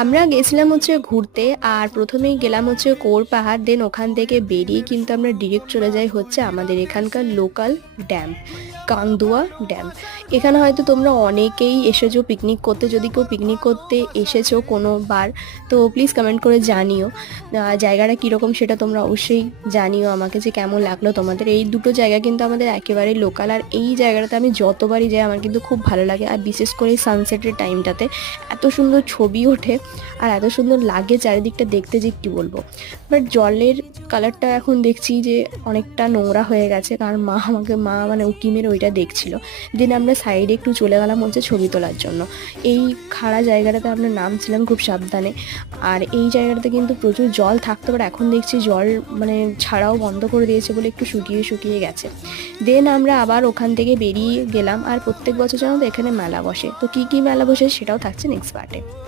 আমরা গেছিলাম হচ্ছে ঘুরতে, আর প্রথমেই গেলাম হচ্ছে কোর পাহাড়, দেন ওখান থেকে বেরিয়ে কিন্তু আমরা ডিরেক্ট চলে যাই হচ্ছে আমাদের এখানকার লোকাল ড্যাম, কাংদুয়া ড্যাম। এখানে হয়তো তোমরা অনেকেই এসেছো পিকনিক করতে, যদি কেউ পিকনিক করতে এসেছো কোনো বার তো প্লিজ কমেন্ট করে জানিও জায়গাটা কীরকম, সেটা তোমরা অবশ্যই জানিও আমাকে যে কেমন লাগলো তোমাদের। এই দুটো জায়গা কিন্তু আমাদের একেবারে লোকাল, আর এই জায়গাটাতে আমি যতবারই যাই আমার কিন্তু খুব ভালো লাগে, আর বিশেষ করে সানসেটের টাইমটাতে এত সুন্দর ছবি ওঠে আর এত সুন্দর লাগে চারিদিকটা দেখতে যে কী বলবো। বাট জলের কালারটা এখন দেখছি যে অনেকটা নোংরা হয়ে গেছে, কারণ মা মানে উঁকি মেরে ওইটা দেখছিল। দেন আমরা সাইডে একটু চলে গেলাম হচ্ছে ছবি তোলার জন্য। এই খাড়া জায়গাটাতে আমরা নামছিলাম খুব সাবধানে, আর এই জায়গাটাতে কিন্তু প্রচুর জল থাকতো, বাট এখন দেখছি জল মানে ছাড়াও বন্ধ করে দিয়েছে বলে একটু শুকিয়ে শুকিয়ে গেছে। দেন আমরা আবার ওখান থেকে বেরিয়ে গেলাম, আর প্রত্যেক বছর জানো তো এখানে মেলা বসে, তো কী কী মেলা বসে সেটাও থাকছে নেক্সট পার্টে।